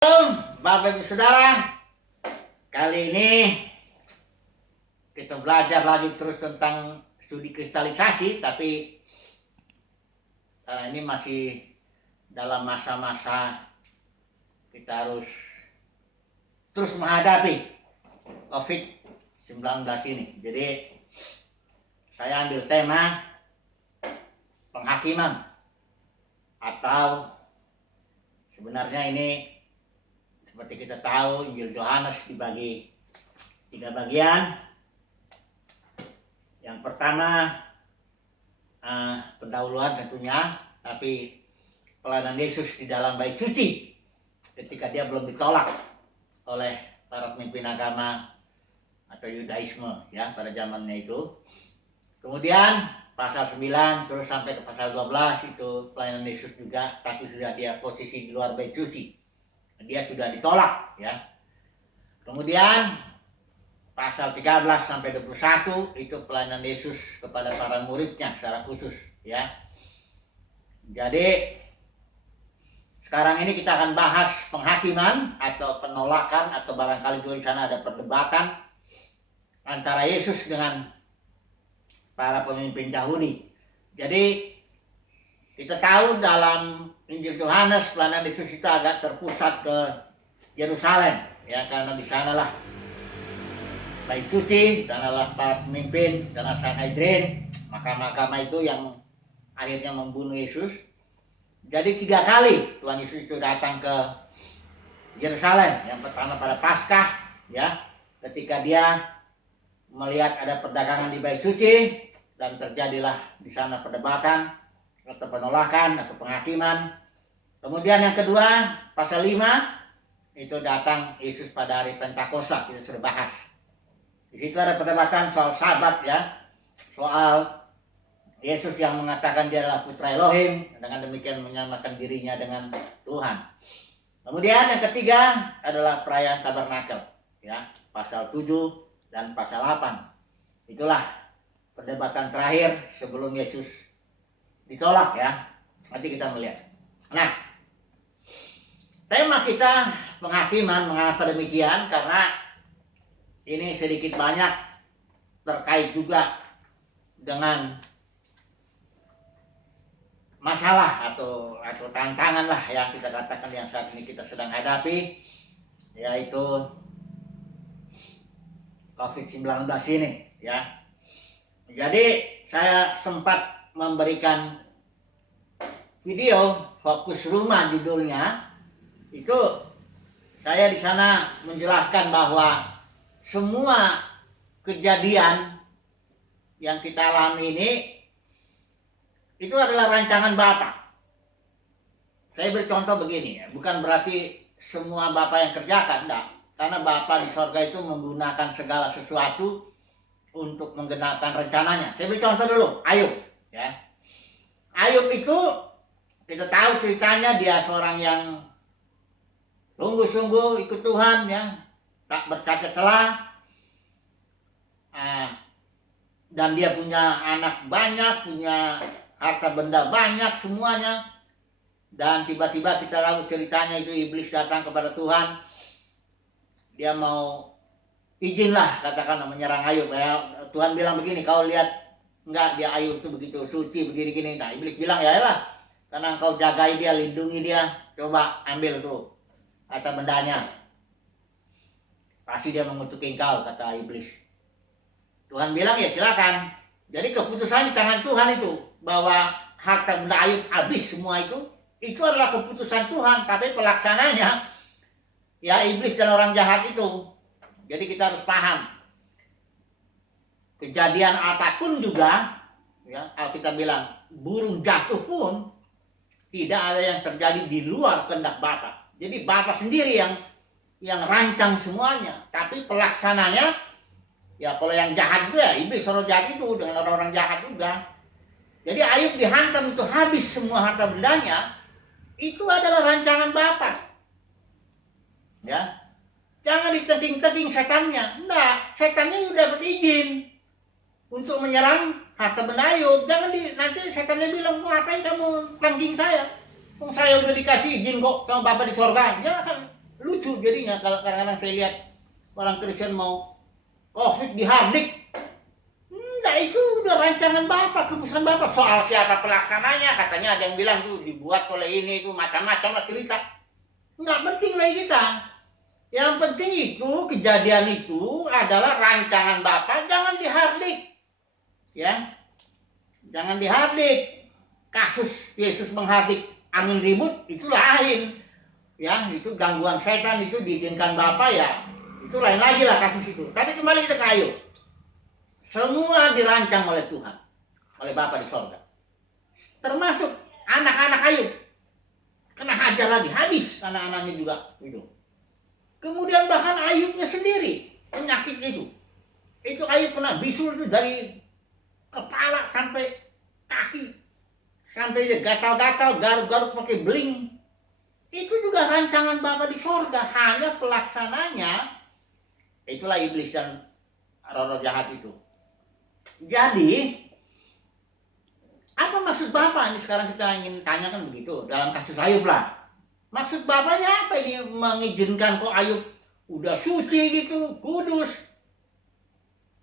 Bapak Ibu Saudara, kali ini kita belajar lagi terus tentang studi kristalisasi, tapi ini masih dalam masa-masa kita harus terus menghadapi COVID-19 ini. Jadi saya ambil tema penghakiman, atau sebenarnya ini seperti kita tahu Injil Yohanes dibagi 3 bagian. Yang pertama pendahuluan tentunya, tapi pelayanan Yesus di dalam bait suci ketika dia belum ditolak oleh para pemimpin agama atau Yudaisme ya pada zamannya itu. Kemudian pasal 9 terus sampai ke pasal 12 itu pelayanan Yesus juga, tapi sudah dia posisi di luar bait suci. Dia sudah ditolak ya. Kemudian pasal 13 sampai 21 itu pelayanan Yesus kepada para muridnya secara khusus ya. Jadi sekarang ini kita akan bahas penghakiman atau penolakan, atau barangkali juga di sana ada perdebatan antara Yesus dengan para pemimpin Yahudi. Jadi kita tahu dalam Injil Yohanes pelayanan Yesus itu agak terpusat ke Yerusalem ya, karena di sanalah bait suci, sanalah para pemimpin, karena Sanhedrin, mahkamah itu yang akhirnya membunuh Yesus. Jadi 3 kali Tuhan Yesus itu datang ke Yerusalem. Yang pertama pada Paskah ya, ketika dia melihat ada perdagangan di bait suci dan terjadilah di sana perdebatan atau penolakan atau penghakiman. Kemudian yang kedua pasal 5 itu datang Yesus pada hari Pentakosta, kita sudah bahas. Di situ ada perdebatan soal Sabat ya, soal Yesus yang mengatakan dia adalah putra Elohim, dengan demikian menyamakan dirinya dengan Tuhan. Kemudian yang ketiga adalah perayaan Tabernakel ya, pasal 7 dan pasal 8. Itulah perdebatan terakhir sebelum Yesus ditolak ya. Nanti kita melihat. Nah, tema kita penghakiman. Mengapa demikian? Karena ini sedikit banyak terkait juga dengan masalah atau tantangan lah yang kita katakan yang saat ini kita sedang hadapi, yaitu COVID-19 ini ya. Jadi saya sempat memberikan video fokus rumah judulnya. Itu saya di sana menjelaskan bahwa semua kejadian yang kita alami ini itu adalah rancangan Bapa. Saya beri contoh begini ya, bukan berarti semua Bapa yang kerjakan, enggak. Karena Bapa di sorga itu menggunakan segala sesuatu untuk menggenapkan rencananya. Saya beri contoh dulu, Ayub ya. Ayub itu kita tahu ceritanya, dia seorang yang sungguh-sungguh ikut Tuhan ya, tak bercacat celah, dan dia punya anak banyak, punya harta benda banyak semuanya. Dan tiba-tiba kita tahu ceritanya itu iblis datang kepada Tuhan. Dia mau izinlah katakan menyerang Ayub ya. Tuhan bilang begini, kau lihat enggak dia Ayub itu begitu suci begini-gini. Nah iblis bilang ya lah, karena engkau jagai dia, lindungi dia, coba ambil tuh harta bendanya, pasti dia mengutuki engkau, kata iblis. Tuhan bilang ya silakan. Jadi keputusan di tangan Tuhan itu, bahwa harta benda Ayub habis semua itu adalah keputusan Tuhan, tapi pelaksananya ya iblis dan orang jahat itu. Jadi kita harus paham, kejadian apapun juga ya, kita bilang burung jatuh pun tidak ada yang terjadi di luar kehendak Bapa. Jadi Bapa sendiri yang rancang semuanya, tapi pelaksananya ya kalau yang jahat juga ya iblis, orang jahat itu dengan orang-orang jahat juga. Jadi Ayub dihantam itu habis semua harta bendanya, itu adalah rancangan Bapa. Ya. Jangan diteting-teting setannya. Enggak, setannya udah dapat izin untuk menyerang harta benda Ayub. Jangan nanti setannya bilang, ngapain kamu ranking saya? Saya udah dikasih izin kok sama Bapak di sorga. Jangan. jadinya. Kalau kadang-kadang saya lihat orang Kristen mau COVID di hardik, enggak, itu udah rancangan Bapak, keputusan Bapak. Soal siapa pelaksananya, katanya ada yang bilang tuh dibuat oleh ini, itu macam-macam lah cerita. Enggak penting lagi kita. Yang penting itu, kejadian itu adalah rancangan Bapak, jangan dihardik. Ya, jangan dihardik. Kasus Yesus menghardik angin ribut itu lain. Ya, itu gangguan setan, itu diizinkan Bapak ya. Itu lain lagi lah kasus itu. Tapi kembali kita ke Ayub. Semua dirancang oleh Tuhan, oleh Bapa di sorga. Termasuk anak-anak Ayub. Kena hajar lagi, habis anak-anaknya juga itu. Kemudian bahkan Ayubnya sendiri, penyakit itu. Itu Ayub kena bisul itu dari kepala sampai kaki. Sampai dia gatal-gatal, garuk-garuk pakai beling. Itu juga rancangan Bapa di sorga. Hanya pelaksananya, itulah iblis dan roh-roh jahat itu. Jadi, apa maksud Bapak? Ini sekarang kita ingin tanyakan begitu. Dalam kasus Ayub lah. Maksud Bapaknya apa ini mengizinkan kok Ayub udah suci gitu, kudus.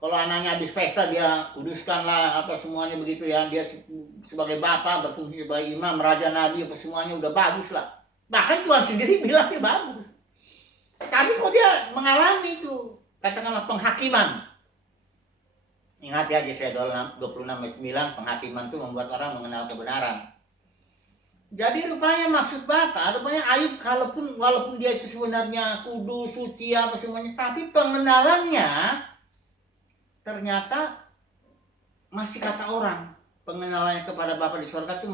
Kalau anaknya habis pesta dia kuduskan lah, apa semuanya begitu ya. Dia sebagai Bapak berfungsi sebagai imam, raja, nabi, apa semuanya udah bagus lah. Bahkan Tuhan sendiri bilangnya bagus. Tapi kok dia mengalami itu, katakanlah penghakiman. Ingat ya, Yesaya 26 ayat 9, penghakiman itu membuat orang mengenal kebenaran. Jadi rupanya maksud Bapak, rupanya Ayub walaupun dia itu sebenarnya kudus, suci, apa semuanya, tapi pengenalannya ternyata masih kata orang. Pengenalannya kepada Bapa di sorga itu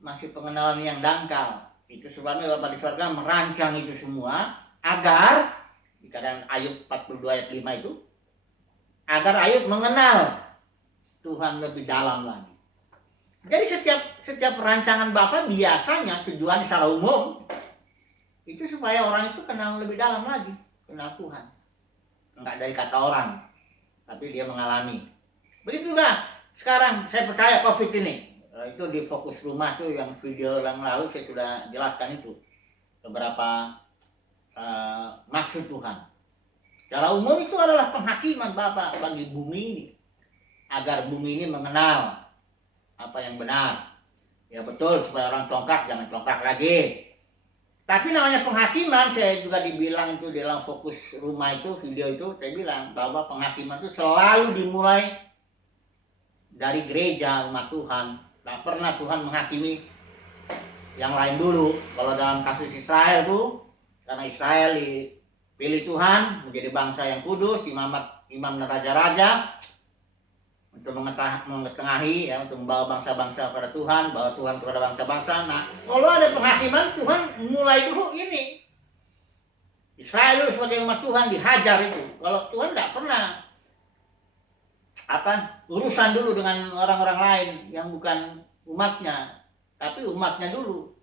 masih pengenalan yang dangkal. Itu sebabnya Bapa di sorga merancang itu semua agar, dikatakan Ayub 42 ayat 5 itu, agar Ayub mengenal Tuhan lebih dalam lagi. Jadi setiap rancangan Bapa biasanya tujuan secara umum itu supaya orang itu kenal lebih dalam lagi, kenal Tuhan. Enggak dari kata orang, tapi dia mengalami. Begitu juga sekarang saya percaya COVID ini. Itu di Fokus Rumah tuh yang video yang lalu saya sudah jelaskan itu. Beberapa maksud Tuhan. Secara umum itu adalah penghakiman Bapa bagi bumi ini. Agar bumi ini mengenal apa yang benar. Ya betul, supaya orang congkak jangan congkak lagi. Tapi namanya penghakiman, saya juga dibilang itu di dalam Fokus Rumah itu, video itu, saya bilang bahwa penghakiman itu selalu dimulai dari gereja umat Tuhan. Tak pernah Tuhan menghakimi yang lain dulu. Kalau dalam kasus Israel tuh, karena Israel pilih Tuhan menjadi bangsa yang kudus, imam dan raja-raja untuk mengetengahi ya, untuk membawa bangsa-bangsa kepada Tuhan, bawa Tuhan kepada bangsa-bangsa. Nah, kalau ada penghakiman, Tuhan mulai dulu ini. Israel dulu sebagai umat Tuhan dihajar itu. Kalau Tuhan tidak pernah urusan dulu dengan orang-orang lain yang bukan umatnya, tapi umatnya dulu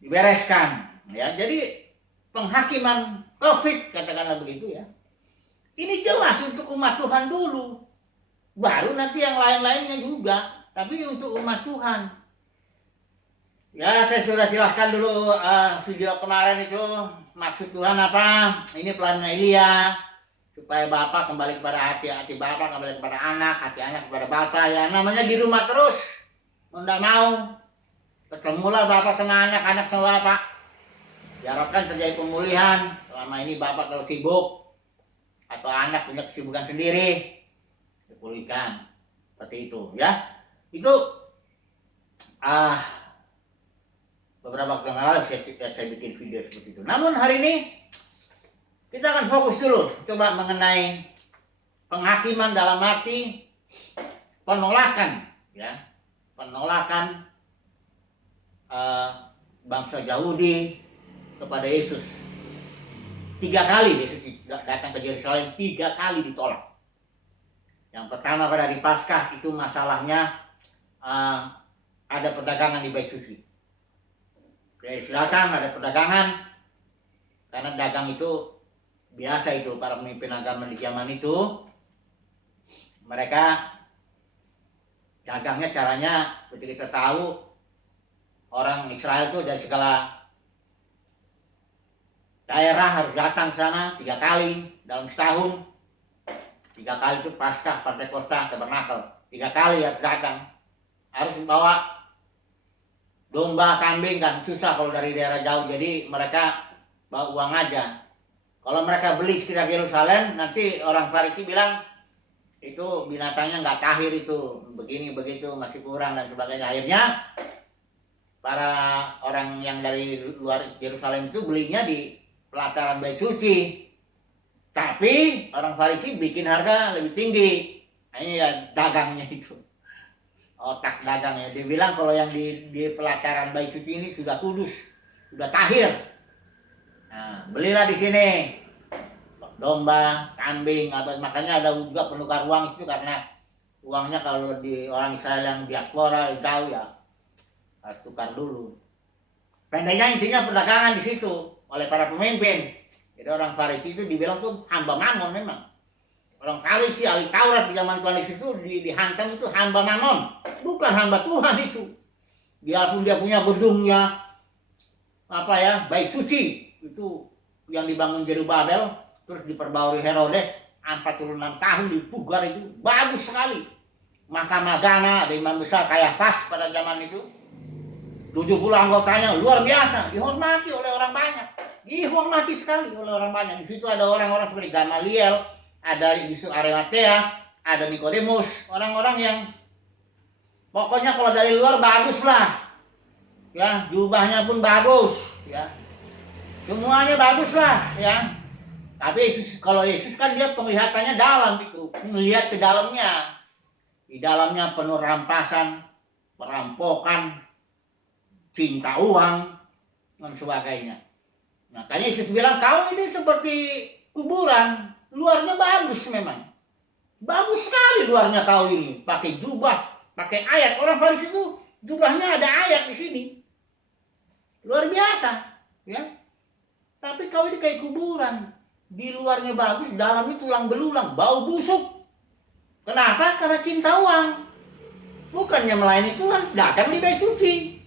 dibereskan. Ya, jadi penghakiman COVID, katakanlah begitu ya. Ini jelas untuk umat Tuhan dulu. Baru nanti yang lain-lainnya juga. Tapi untuk umat Tuhan. Ya, saya sudah jelaskan dulu video kemarin itu. Maksud Tuhan apa? Ini pelayanan Elia. Supaya Bapak kembali kepada hati Bapak, kembali kepada anak, hati anak kepada Bapak. Ya, namanya di rumah terus. Tidak mau. Ketemulah Bapak sama anak, anak sama Bapak. Diharapkan terjadi pemulihan. Selama ini Bapak kalau sibuk atau anak punya kesibukan sendiri, dipulihkan. Seperti itu ya. Itu beberapa waktu yang lalu saya bikin video seperti itu. Namun hari ini kita akan fokus dulu coba mengenai penghakiman dalam arti penolakan ya. Penolakan bangsa Yahudi kepada Yesus. 3 kali Yesus datang ke Yerusalem, 3 kali ditolak. Yang pertama pada hari Paskah itu masalahnya ada perdagangan di Bait Suci. Yesus datang ada perdagangan, karena dagang itu biasa itu para pemimpin agama di zaman itu. Mereka dagangnya caranya seperti kita tahu, orang Israel itu dari segala daerah harus datang sana 3 kali dalam setahun. 3 kali itu Paskah, Pentakosta, Tabernakel. 3 kali harus datang. Harus bawa domba, kambing, kan susah kalau dari daerah jauh. Jadi mereka bawa uang aja. Kalau mereka beli sekitar Yerusalem, nanti orang Farisi bilang itu binatangnya nggak tahir, itu begini begitu, masih kurang dan sebagainya. Akhirnya para orang yang dari luar Yerusalem itu belinya di pelataran Bait Suci. Tapi orang Farisi bikin harga lebih tinggi. Nah, ini ya dagangnya itu. Otak dagangnya. Dia bilang kalau yang di pelataran Bait Suci ini sudah kudus, sudah tahir. Nah, belilah di sini domba, kambing, makanya ada juga penukar uang itu, karena uangnya kalau di orang Israel yang diaspora jauh ya harus tukar dulu. Pendeknya intinya perdagangan di situ oleh para pemimpin. Jadi orang Farisi itu dibilang tuh hamba mamon memang. Orang Farisi ahli Taurat di zaman Tuhan Yesus itu dihantam itu hamba mamon, bukan hamba Tuhan itu. Biarpun dia punya gedungnya Bait Suci itu yang dibangun Jerubabel, terus diperbarui Herodes 46 tahun dipugar, itu bagus sekali. Mahkamah Agama ada imam besar Kayafas pada zaman itu. 70 anggotanya luar biasa, dihormati oleh orang banyak. Dihormati sekali oleh orang banyak. Di situ ada orang-orang seperti Gamaliel, ada Yusuf Arimatea, ada Nikodemus, orang-orang yang pokoknya kalau dari luar bagus lah. Ya, jubahnya pun bagus, ya. Semuanya bagus lah, ya. Tapi kalau Yesus kan dia penglihatannya dalam itu, melihat ke dalamnya. Di dalamnya penuh rampasan, perampokan, cinta uang dan sebagainya. Makanya Yesus bilang kau ini seperti kuburan, luarnya bagus memang, bagus sekali luarnya kau ini, pakai jubah, pakai ayat. Orang Farisi itu jubahnya ada ayat di sini, luar biasa, ya. Tapi kau ini kayak kuburan, di luarnya bagus, dalamnya tulang belulang, bau busuk. Kenapa? Karena cinta uang, bukannya melayani Tuhan, dagang di Bait Suci.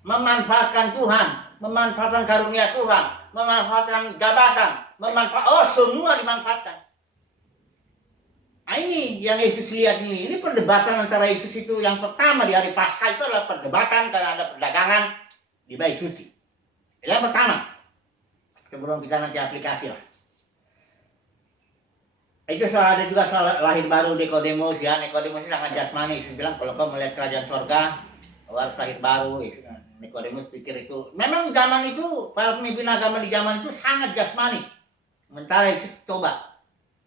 Memanfaatkan Tuhan, memanfaatkan karunia Tuhan, memanfaatkan jabatan, semua dimanfaatkan. Nah, ini yang Yesus lihat ini perdebatan antara Yesus itu yang pertama di hari Paskah itu adalah perdebatan karena ada perdagangan di Bait Suci. Yang pertama, sebelum kita nanti aplikasi lah. Itu ada juga soal lahir baru Nikodemus, ya. Nikodemus sangat jasmani. Yesus bilang kalau kau melihat kerajaan surga harus lahir baru. Nikodemus pikir itu memang zaman itu para pemimpin agama di zaman itu sangat jasmani. Sementara Yesus coba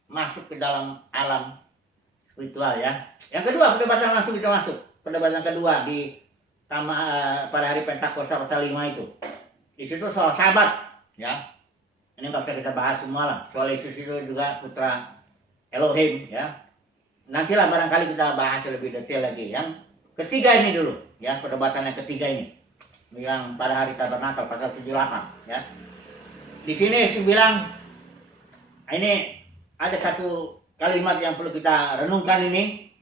masuk ke dalam alam spiritual, ya. Yang kedua, perdebatan langsung kita masuk. Perdebatan kedua pada hari Pentakosta pasal 5 itu. Di situ soal Sabat, ya. Ini nggak usah kita bahas semua lah. Soal Yesus itu juga putra Elohim, ya. Nantilah barangkali kita bahas lebih detail lagi. Yang ketiga ini dulu, ya, perdebatan yang ketiga ini. Yang pada hari Tabernakel pasal 78, ya. Di sini Yesus bilang, ini ada satu kalimat yang perlu kita renungkan ini.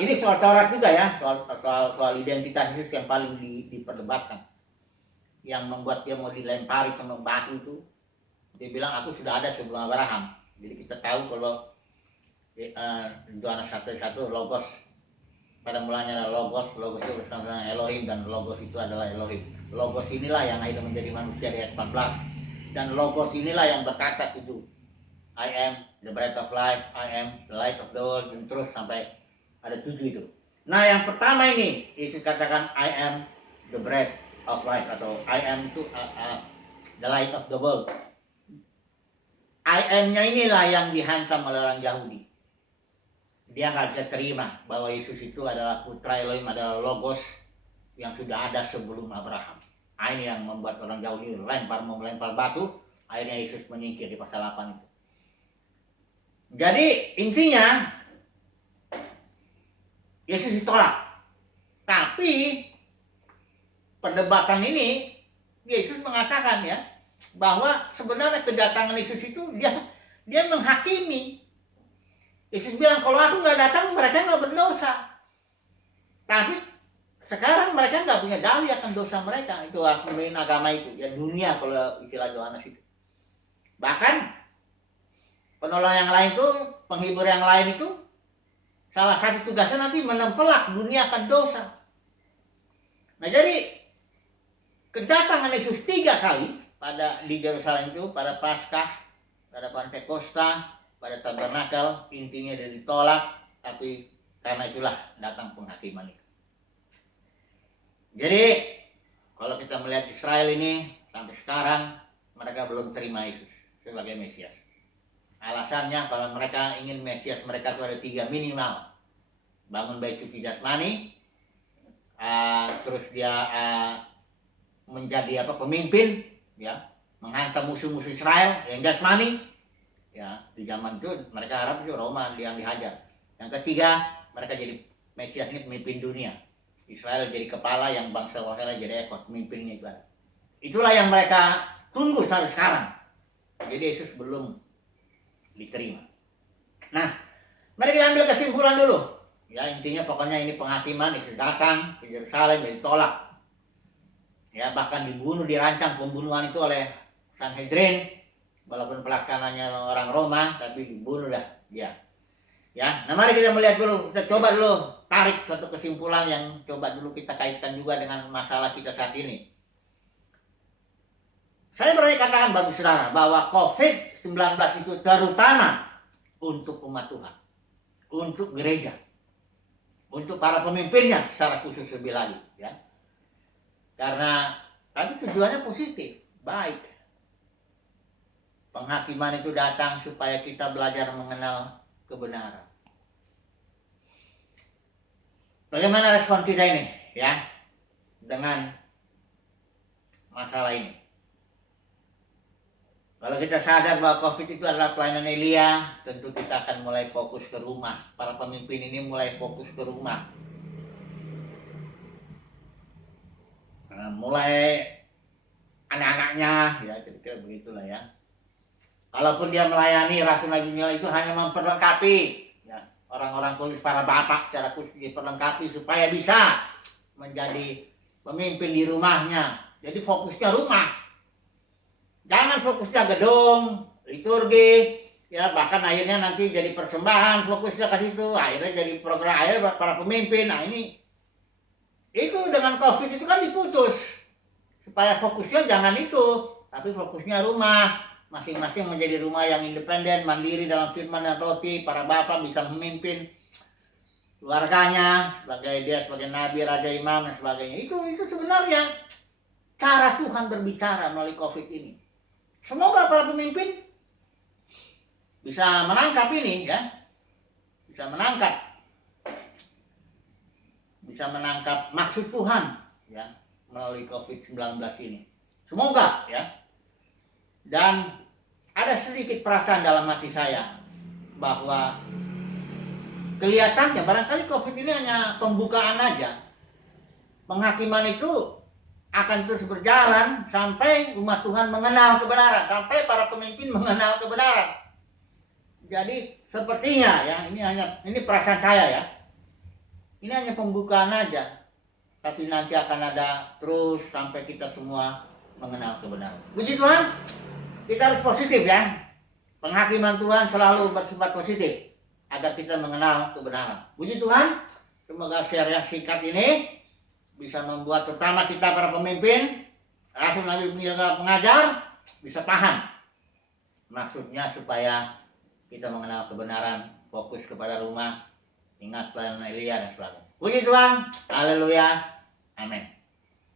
Ini soal Taurat juga, ya, soal identitas Yesus yang paling diperdebatkan. Yang membuat dia mau dilempari sama batu itu. Dia bilang aku sudah ada sebelum Abraham. Jadi kita tahu kalau Yohanes 1:1 Logos, pada mulanya adalah Logos itu bersama dengan Elohim, dan Logos itu adalah Elohim. Logos inilah yang akhirnya menjadi manusia di ayat 14. Dan Logos inilah yang berkata itu, I am the bread of life, I am the light of the world, dan terus sampai ada 7 itu. Nah, yang pertama ini Yesus katakan I am the bread of life, atau I am the light of the world. I am-nya inilah yang dihantam oleh orang Yahudi. Dia nggak bisa terima bahwa Yesus itu adalah putra Elohim, adalah Logos yang sudah ada sebelum Abraham. Ini yang membuat orang Yahudi mau melempar batu. Akhirnya Yesus menyingkir di pasal 8 itu. Jadi intinya Yesus ditolak. Tapi perdebatan ini Yesus mengatakan, ya, bahwa sebenarnya kedatangan Yesus itu dia menghakimi. Yesus bilang kalau aku nggak datang mereka nggak berdosa. Tapi Sekarang mereka nggak punya dalih akan dosa mereka. Itu main agama itu. Ya dunia kalau istilah Yohanes itu. Bahkan penolong yang lain itu, penghibur yang lain itu, salah satu tugasnya nanti menempelak dunia akan dosa. Nah jadi kedatangan Yesus 3 kali di Yerusalem itu, pada Paskah, pada Pentakosta, pada Tabernakel, intinya dia ditolak, tapi karena itulah datang penghakiman itu. Jadi kalau kita melihat Israel ini sampai sekarang mereka belum terima Yesus sebagai Mesias. Alasannya kalau mereka ingin Mesias mereka itu ada 3 minimal. Bangun bait suci jasmani, terus dia menjadi pemimpin, ya, menghantam musuh-musuh Israel yang jasmani, ya, di zaman itu mereka harap itu Roma yang dihajar. Yang ketiga, mereka jadi Mesias ini pemimpin dunia. Israel jadi kepala, yang bangsa-bangsa jadi ekor, pemimpinnya itu ada. Itulah yang mereka tunggu sampai sekarang. Jadi Yesus belum diterima. Nah, mari kita ambil kesimpulan dulu. Ya, intinya pokoknya ini penghakiman. Yesus datang ke Yerusalem, ditolak. Ya, bahkan dibunuh, dirancang pembunuhan itu oleh Sanhedrin. Walaupun pelaksananya orang Roma, tapi dibunuh dah dia. Ya, nah mari kita melihat dulu, kita coba dulu tarik suatu kesimpulan yang coba dulu kita kaitkan juga dengan masalah kita saat ini. Saya berani katakan bagi saudara bahwa COVID-19 itu terutama untuk umat Tuhan, untuk gereja, untuk para pemimpinnya secara khusus lebih lagi, ya. Karena tadi tujuannya positif, baik. Penghakiman itu datang supaya kita belajar mengenal kebenaran. Bagaimana respon kita ini, ya, dengan masalah ini? Kalau kita sadar bahwa COVID itu adalah pelayanan Elia, tentu kita akan mulai fokus ke rumah. Para pemimpin ini mulai fokus ke rumah. Mulai anak-anaknya, ya kira-kira begitulah ya. Walaupun dia melayani, Rasul Nabi itu hanya memperlengkapi, ya, orang-orang khusus, para bapak secara khusus diperlengkapi supaya bisa menjadi pemimpin di rumahnya. Jadi fokusnya rumah. Jangan fokusnya gedung, liturgi, ya, bahkan akhirnya nanti jadi persembahan, fokusnya ke situ, akhirnya jadi program akhir para pemimpin. Nah ini, itu dengan COVID itu kan diputus, supaya fokusnya jangan itu, tapi fokusnya rumah. Masing-masing menjadi rumah yang independen, mandiri dalam firman dan roti. Para bapak bisa memimpin keluarganya sebagai dia sebagai nabi, raja, imam dan sebagainya. Itu sebenarnya cara Tuhan berbicara melalui COVID ini. Semoga para pemimpin bisa menangkap ini, ya, bisa menangkap maksud Tuhan, ya, melalui COVID-19 ini. Semoga, ya. Dan ada sedikit perasaan dalam hati saya bahwa kelihatannya barangkali COVID ini hanya pembukaan aja. Penghakiman itu akan terus berjalan sampai umat Tuhan mengenal kebenaran, sampai para pemimpin mengenal kebenaran. Jadi sepertinya, ya, ini perasaan saya, ya. Ini hanya pembukaan aja, tapi nanti akan ada terus sampai kita semua mengenal kebenaran. Puji Tuhan. Kita harus positif, ya. Penghakiman Tuhan selalu bersifat positif agar kita mengenal kebenaran. Puji Tuhan. Semoga share yang singkat ini bisa membuat terutama kita para pemimpin, Rasul Nabi pengajar bisa paham maksudnya supaya kita mengenal kebenaran, fokus kepada rumah, ingat pelayanan Elia dan sebagainya. Puji Tuhan. Haleluya. Amin.